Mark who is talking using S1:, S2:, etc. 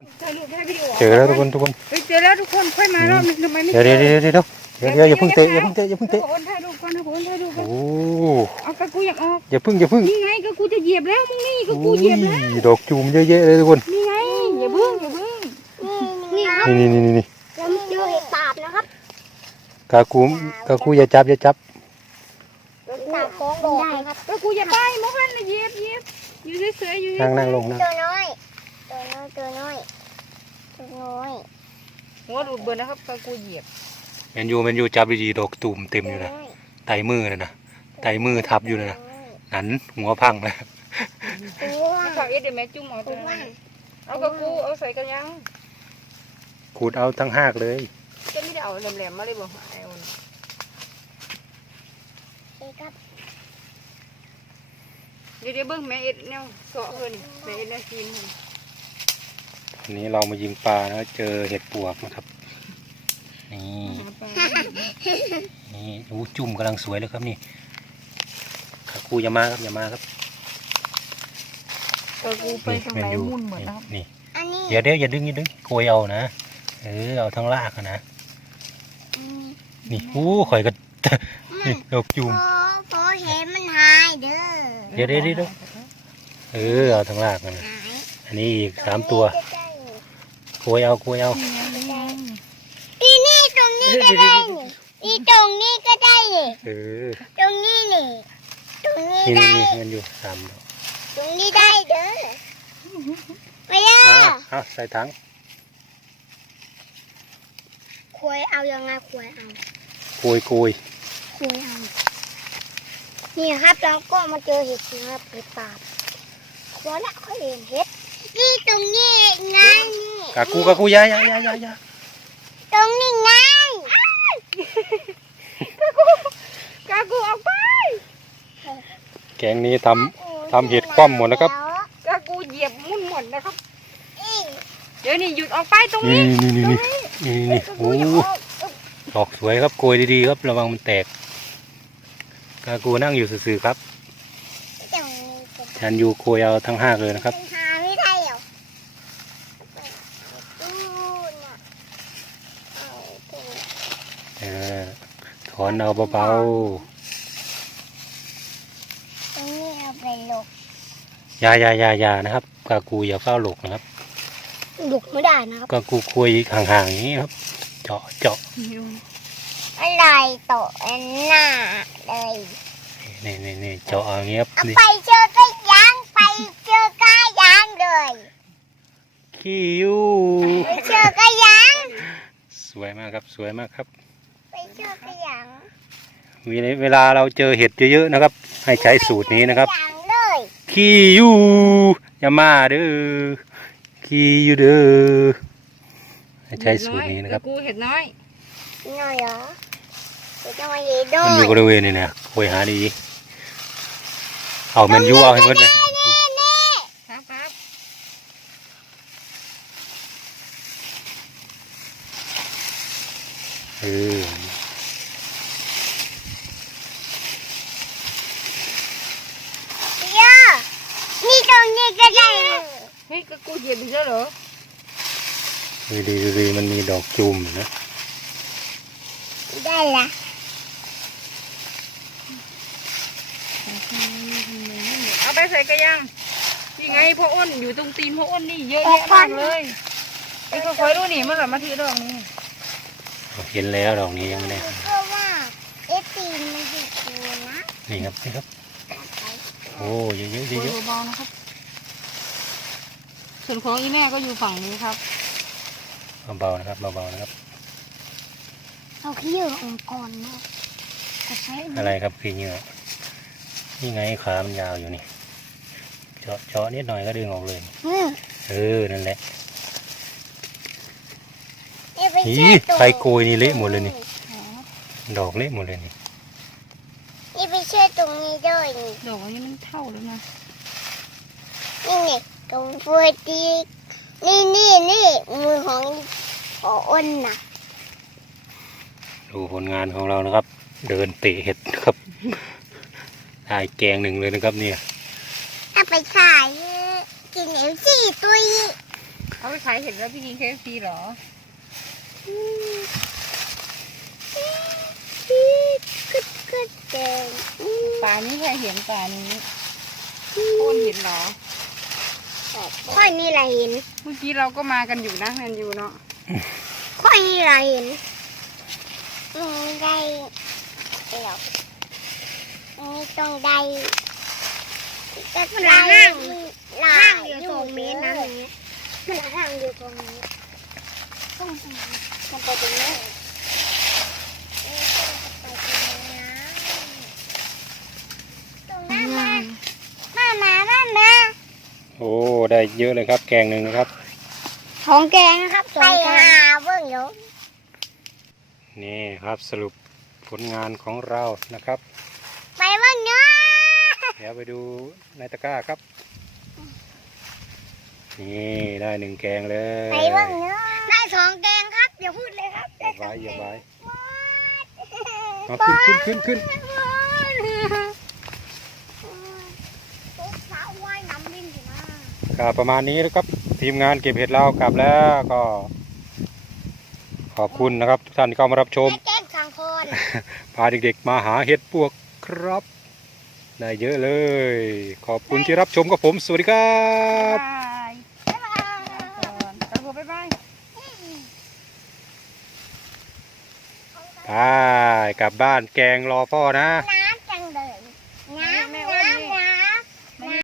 S1: เจอแล้วทุกคน
S2: เจอแล้วทุกคนค่อยมารอบนึงทำไมไม่
S1: เดี๋ยวอย่าเพิ่งเตะ
S2: คนถ่ายรูปก่อนนะคนถ่ายรูปก่อน
S1: โอ้
S2: เอากระกูอยากออก
S1: อย่าเพิ่ง
S2: นี่ไงกระกูจะเหยียบแล้วมึงนี่กระกูเหยียบแล้ว
S1: ดอกจูมเยอะๆเลยทุกคน
S2: นี่ไงอย่าเพิ่งนี่ครับ
S1: นี่
S3: เราเจอเห็ดตาบนะครับ
S1: กากูอย่าจับ
S3: ตาบของดอกนะครับ
S2: กระกูอย่าไปมองหันนะเหยียบอยู่เฉยๆอยู่
S1: นั่งลงนะ
S3: ตัวน้อย
S2: หัวดูดเบิร์นะครับกระกูเหยียบ
S1: แมนยูจับดีๆดอกตูมเต็มอยู่นะไตมือนะไตมือทับอยู่นะนั้นหัวพังเลย
S2: ฝากเดี๋ยวแม่จุ่มเอาตัวนั้นเอากระกูเอาใส่กันยัง
S1: ขูดเอาทั้งหากเลย
S2: จะไม่ได้เอาแหลมๆมาเลยบ่เดี๋ยวเบิ้งแม่เอ็ดแนวเกาะเพิ่นแม่เอ็ดแนวกิน
S1: วันนี้เรามายิงปลาแล้วเจอเห็ดปวกนะครับนี่จุ่มกำลังสวยเลยครับนี่กากูอย่ามาครับ
S2: กระกูไปทางไหนมุ่นเหมือนนะครับ
S1: นี่อย่าดึงโกยเอานะเอาทั้งรากนะนี่ข่อยก็นี่ดอกจุ่ม
S3: พอเห็นมันหายเด้อ
S1: เดี๋ยวเอาทั้งรากนะอันนี้อีก3 ตัวโกยเอา
S3: นี่ตรงนี้ก็ได้นี่ตรงนี้ก็ได้นี่ตรงนี้นี่ตรงนี้ได้
S1: มันอยู่3
S3: ตรงนี้ได้เด้อไปย่า
S1: ใส่ถัง
S3: ควยเอายังไงควยเอา
S1: โกย
S3: ควยเอานี่ครับเราก็มาเจอเห็ดนะครับเห็ดตาบขอละเขาเห็นเห็ดนี่ตรงนี้ไงนี่
S1: กากูยา
S3: ตรงนี้ไง
S2: กากูออกไป
S1: แกงนี้ทำเห็ดคว่ำหมดนะครับ
S2: กากูเหยียบมุ่นหมดนะครับเดี๋ยวนี่หยุดออกไปตรงนี้
S1: นี่โอ้ดอกสวยครับโกยดีๆครับระวังมันแตกกากูนั่งอยู่ซื่อๆครับฉันอยู่โกยเอาทั้งหากเลยนะครับถอนเอาเบาๆ
S3: ตรงนี้เอาไปหลก
S1: อย่านะครับกากูอย่าเฝ้าหลกนะครับ
S3: หลกไม่ได้นะครับ
S1: กากูคุยห่างๆอย่างนี้ครับเจาะ
S3: อะไรต่อหน้าเลย
S1: นี่เจาะอย่างเงี้ย
S3: ไปเจอก็ยังไปเจอก็ยังเลย
S1: คิว
S3: ไปเจอก็ยัง
S1: สวยมากครับ
S3: ไปเจอก็ยัง
S1: เวลาเราเจอเห็ดเยอะๆนะครับให้ใช้สูตรนี้นะครับคิวอย่ามาเด้อคิวเด้อให้ใช้สูตรนี้นะครับ
S2: กูเห็ดน้อย
S3: เหรอ
S1: มันอยู่บริเวณนี้เนี่ยคุยหาดีเอามันยูเอาให้หมดเลย
S2: ครับ
S3: นี่ตรงนี้ก็ได้
S2: เฮ้ยกูเหยียบอีกแล้วเหรอ
S1: ดีมันมีดอกจุ่มนะ
S3: ได้ละ
S2: เอาไปใส่กระยังยังไงพ่ออ้นอยู่ตรงตีนพ่ออ้นนี่เยอะแยะมากเลยไอ้ก็คอยรู้นี่เมื่อไหร่มาถือดอกนี้
S1: เห็นแล้วดอกนี้ยังไม่ได้
S3: ก็ว่าตีนมันอยู่ตัวนะ
S1: นี่ครับโอ้เยอะ
S2: เบาๆนะครับส่วนของอีแม่ก็อยู่ฝั่งนี้ครับ
S1: เบาๆนะครับ
S3: เอาขี้เหยื่อองค์กรเนาะ
S1: อะไรครับขี้เหยื่อนี่ไงขามันยาวอยู่นี่เจาะนิดหน่อยก็ดึงออกเลยนั่นแหละนี่ใครโกยนี่เละหมดเลยนี่ดอกเละหมดเลยนี่
S3: ไปเชื่อตรงนี้ด้วยนี่
S2: ดอกนี้มันเท่าแล้วนะ
S3: นี่ตรงฟูตีนี่มือของอ้นนะ
S1: ดูผลงานของเรานะครับเดินเตะเห็ดครับถ่ายแกงหนึ่งเลยนะครับเนี่ย
S3: ถ้าไปขายกินเอลซี่ตุย
S2: เอาไปขายเห็ดแล้วพี่กิน KFC เหรอ
S3: ขึ้นแดง
S2: ป่านี้ใครเห็นป่านี้คนเห็นเหรอ
S3: ค่อยนี่แหละเห็น
S2: เมื่อกี้เราก็มากันอยู่นะแมนยูเนาะ
S3: ค่อยนี่แหละเห็นได้เดี๋ยวนี่ต้องได้แต่มันห่างอยู่2 เมตรนะมันห่างอยู่2 เมตรต้องมันไปตรงนี้ตรงนั้นมา
S1: โอ้ได้เยอะเลยครับ แกงหนึ่งนะครับ
S3: ของแกงนะครับไปหาเบิ่งเดี๋ยว
S1: นี่ครับสรุปผลงานของเรานะครับ
S3: ไปเบิ่งเนาะ
S1: เดี๋ยวไปดูในตะกร้าครับ นี่ได้1 แกงเลย
S3: ไปเบิ่งเนาะได้2 แกงครับอย่าพูดเลยครับ
S1: อย่าไว้อย่าไว้มาขึ้น
S3: สาวว่ายน้ำลิ้นสินะ
S1: ก็ประมาณนี้นะครับทีมงานเก็บเห็ดเรากลับแล้วก็ ขอบคุณนะครับทุกท่านที่เข้ามารับชม
S3: แกงสังคน
S1: พาเด็กๆมาหาเห็ดปวกครับ ได้เยอะเลย ขอบคุณที่รับชมกับผม สวัสดีครับ
S2: บ๊ายบายก่อนตะโกบ๊ายบาย
S1: ไปกลับบ้านแกงรอพ่อนะ
S3: นะ